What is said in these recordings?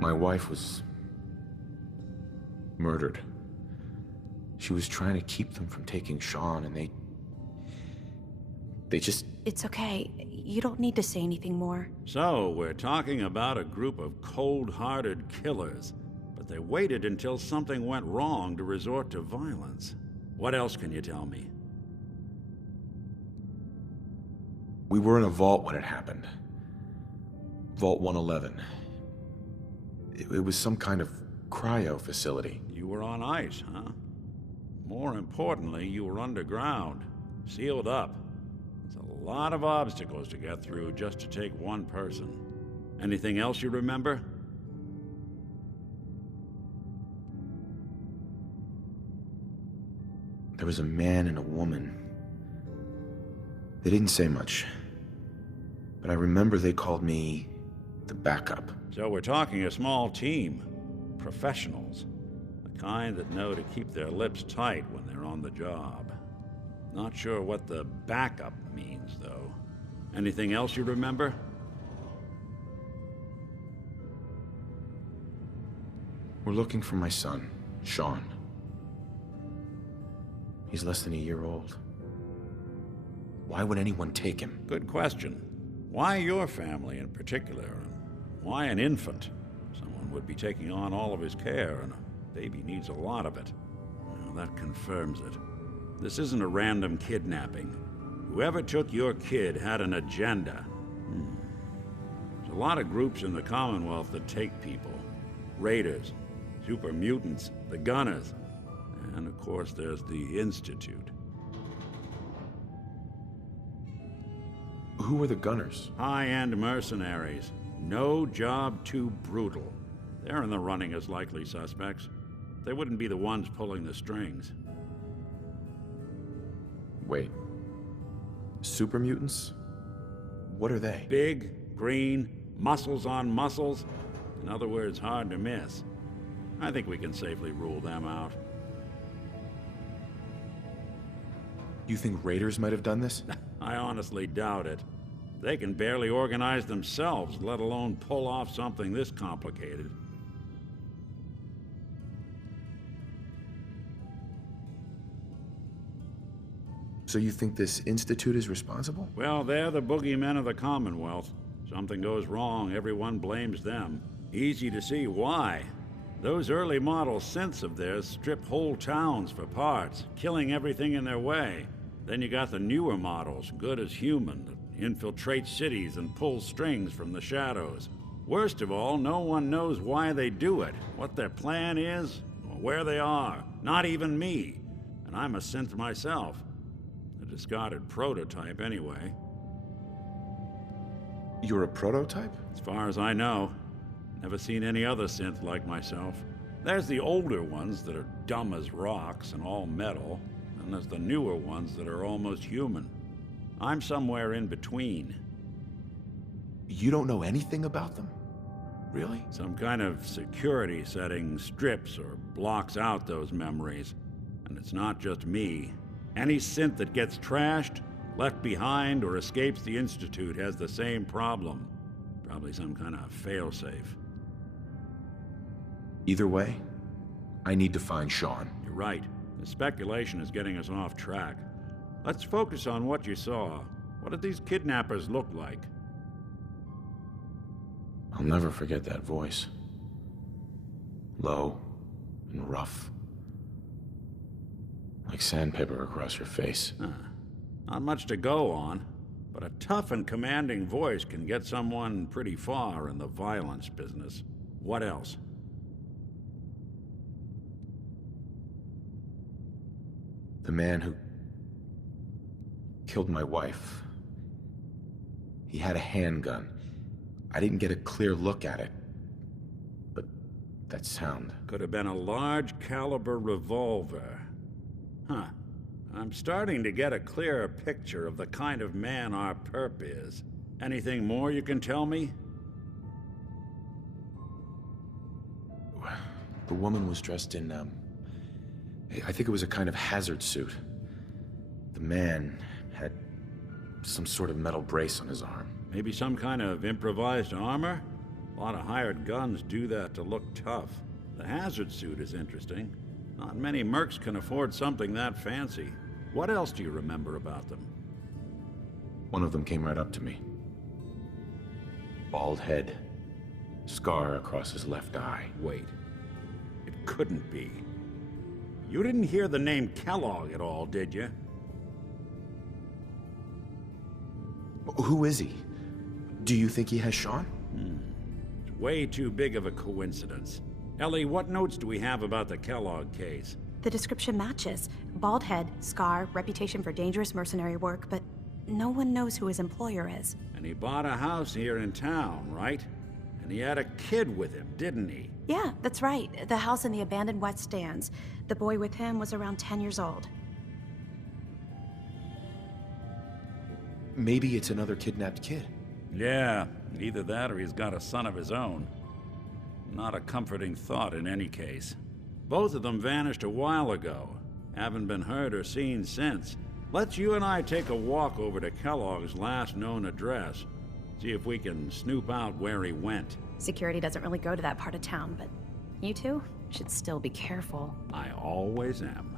My wife was murdered. She was trying to keep them from taking Sean, and they just... It's okay. You don't need to say anything more. So, we're talking about a group of cold-hearted killers, but they waited until something went wrong to resort to violence. What else can you tell me? We were in a vault when it happened. Vault 111. It was some kind of cryo facility. You were on ice, huh? More importantly, you were underground, sealed up. It's a lot of obstacles to get through just to take one person. Anything else you remember? There was a man and a woman. They didn't say much, but I remember they called me the backup. So we're talking a small team. Professionals. The kind that know to keep their lips tight when they're on the job. Not sure what the backup means, though. Anything else you remember? We're looking for my son, Sean. He's less than a year old. Why would anyone take him? Good question. Why your family in particular? And why an infant? Someone would be taking on all of his care, and a baby needs a lot of it. Well, that confirms it. This isn't a random kidnapping. Whoever took your kid had an agenda. There's a lot of groups in the Commonwealth that take people. Raiders, super mutants, the Gunners, and of course there's the Institute. Who are the Gunners? High-end mercenaries. No job too brutal. They're in the running as likely suspects. They wouldn't be the ones pulling the strings. Wait. Super mutants? What are they? Big, green, muscles on muscles. In other words, hard to miss. I think we can safely rule them out. You think raiders might have done this? I honestly doubt it. They can barely organize themselves, let alone pull off something this complicated. So you think this Institute is responsible? Well, they're the boogeymen of the Commonwealth. Something goes wrong, everyone blames them. Easy to see why. Those early model synths of theirs strip whole towns for parts, killing everything in their way. Then you got the newer models, good as human, that infiltrate cities and pull strings from the shadows. Worst of all, no one knows why they do it, what their plan is, or where they are. Not even me. And I'm a synth myself. A discarded prototype, anyway. You're a prototype? As far as I know. Never seen any other synth like myself. There's the older ones that are dumb as rocks and all metal, and there's the newer ones that are almost human. I'm somewhere in between. You don't know anything about them? Really? Some kind of security setting strips or blocks out those memories. And it's not just me. Any synth that gets trashed, left behind, or escapes the Institute has the same problem. Probably some kind of failsafe. Either way, I need to find Sean. You're right. The speculation is getting us off track. Let's focus on what you saw. What did these kidnappers look like? I'll never forget that voice. Low and rough. Like sandpaper across your face. Not much to go on, but a tough and commanding voice can get someone pretty far in the violence business. What else? The man who killed my wife. He had a handgun. I didn't get a clear look at it, but that sound. Could have been a large caliber revolver. Huh. I'm starting to get a clearer picture of the kind of man our perp is. Anything more you can tell me? The woman was dressed in, I think it was a kind of hazard suit. The man had some sort of metal brace on his arm. Maybe some kind of improvised armor? A lot of hired guns do that to look tough. The hazard suit is interesting. Not many mercs can afford something that fancy. What else do you remember about them? One of them came right up to me. Bald head. Scar across his left eye. Wait. It couldn't be. You didn't hear the name Kellogg at all, did you? Who is he? Do you think he has Sean? It's way too big of a coincidence. Ellie, what notes do we have about the Kellogg case? The description matches. Bald head, scar, reputation for dangerous mercenary work, but no one knows who his employer is. And he bought a house here in town, right? And he had a kid with him, didn't he? Yeah, that's right. The house in the abandoned West Stands. The boy with him was around 10 years old. Maybe it's another kidnapped kid. Yeah, either that or he's got a son of his own. Not a comforting thought in any case. Both of them vanished a while ago. Haven't been heard or seen since. Let's you and I take a walk over to Kellogg's last known address. See if we can snoop out where he went. Security doesn't really go to that part of town, but you two should still be careful. I always am.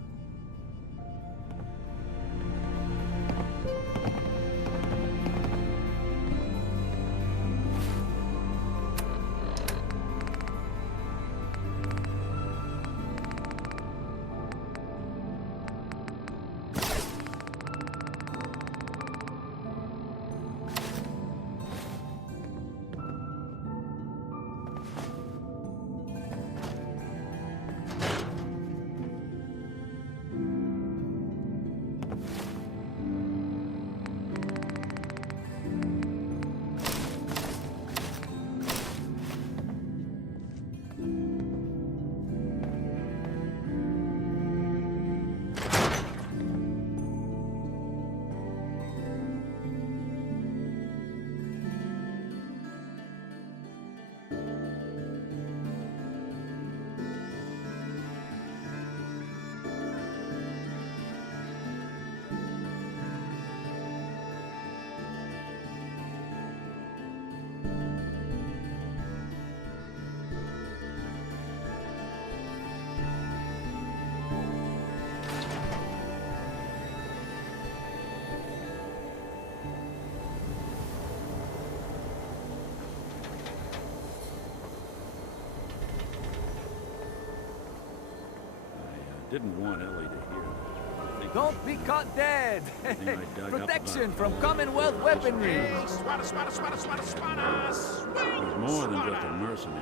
Didn't want Ellie to hear that. Don't be caught dead! I dug up Protection about- from Commonwealth weaponry! He's more than just a mercenary.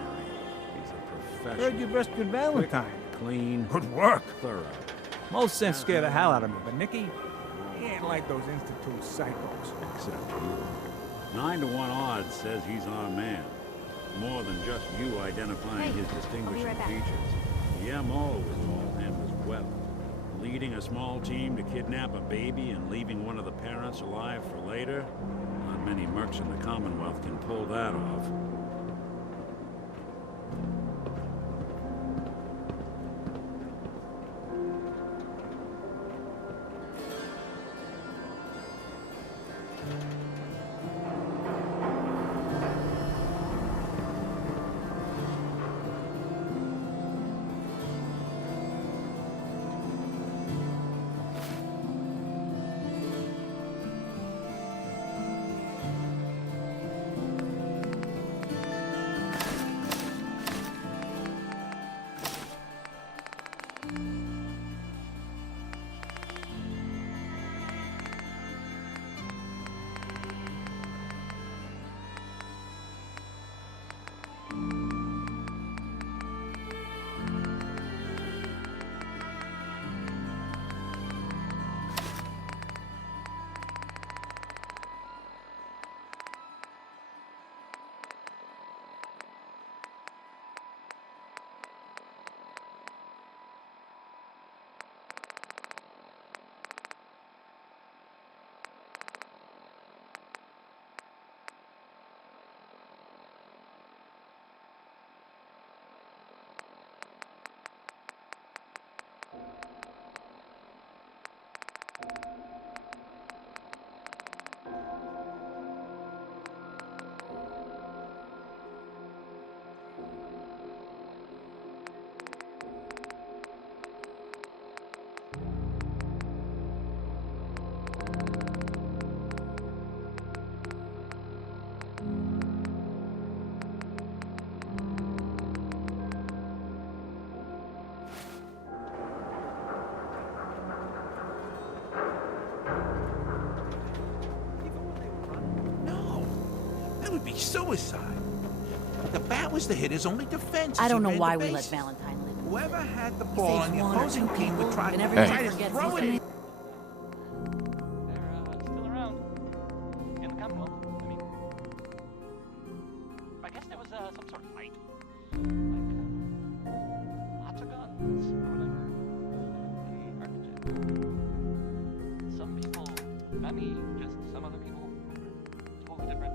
He's a Heard professional. you rescued Valentine. Clean, Good work. thorough. Most sense scared the hell out of me, but Nicky, he ain't like those Institute psychos. Except you. 9 to 1 odds says he's our man. More than just you identifying his distinguishing right back. features. The MO with all him as well. Leading a small team to kidnap a baby and leaving one of the parents alive for later? Not many mercs in the Commonwealth can pull that off. be suicide. The bat was the hitter's only defense. I as he don't know ran why the we let bases. Valentine live. Whoever had the ball on the Saves one or opposing two team would people, try and to everybody to forgets throw his it in. name. They're still around in the Commonwealth. I mean, I guess there was some sort of fight, like lots of guns or whatever. The Architect. Some people, not me, just some other people who were totally different,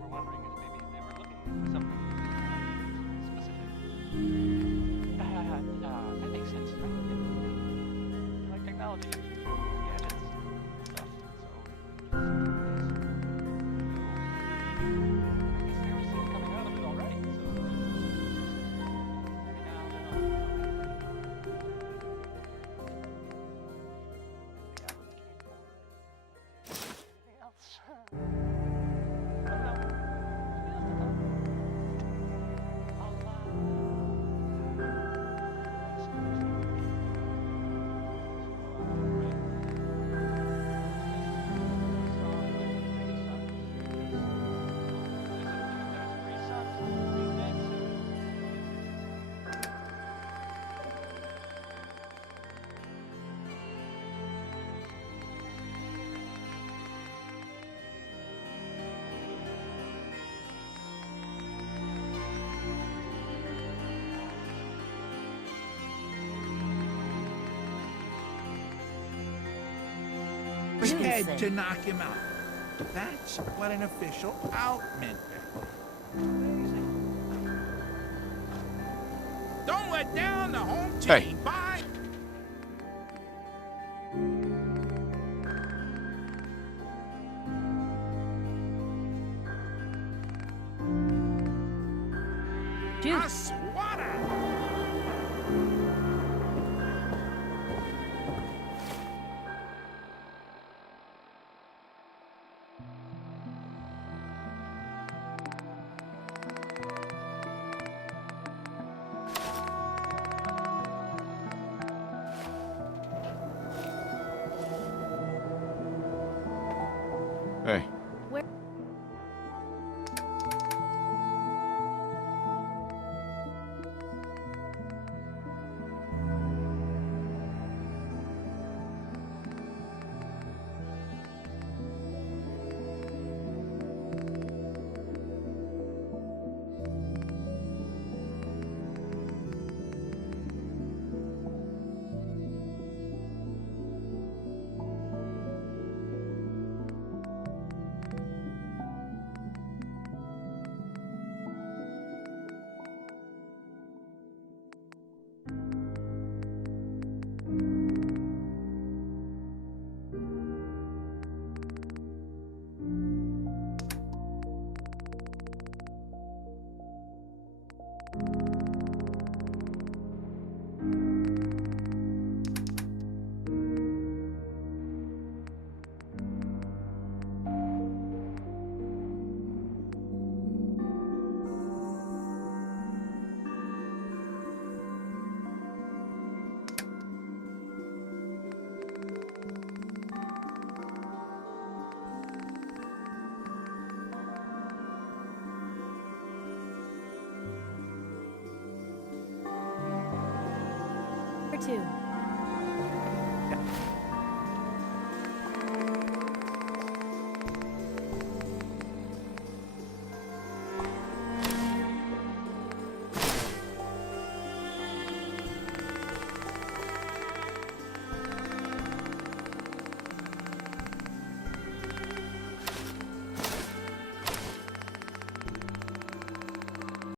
were wondering if maybe they were looking for something specific. That makes sense, right? They like technology, gadgets, stuff. So, I guess they were seeing coming out of it already. So maybe now they're not. Anything else? I don't know. Head to knock him out. That's what an official out meant. Don't let down the home team. Hey. Bye. Juice. Water. Hey. Where? Two.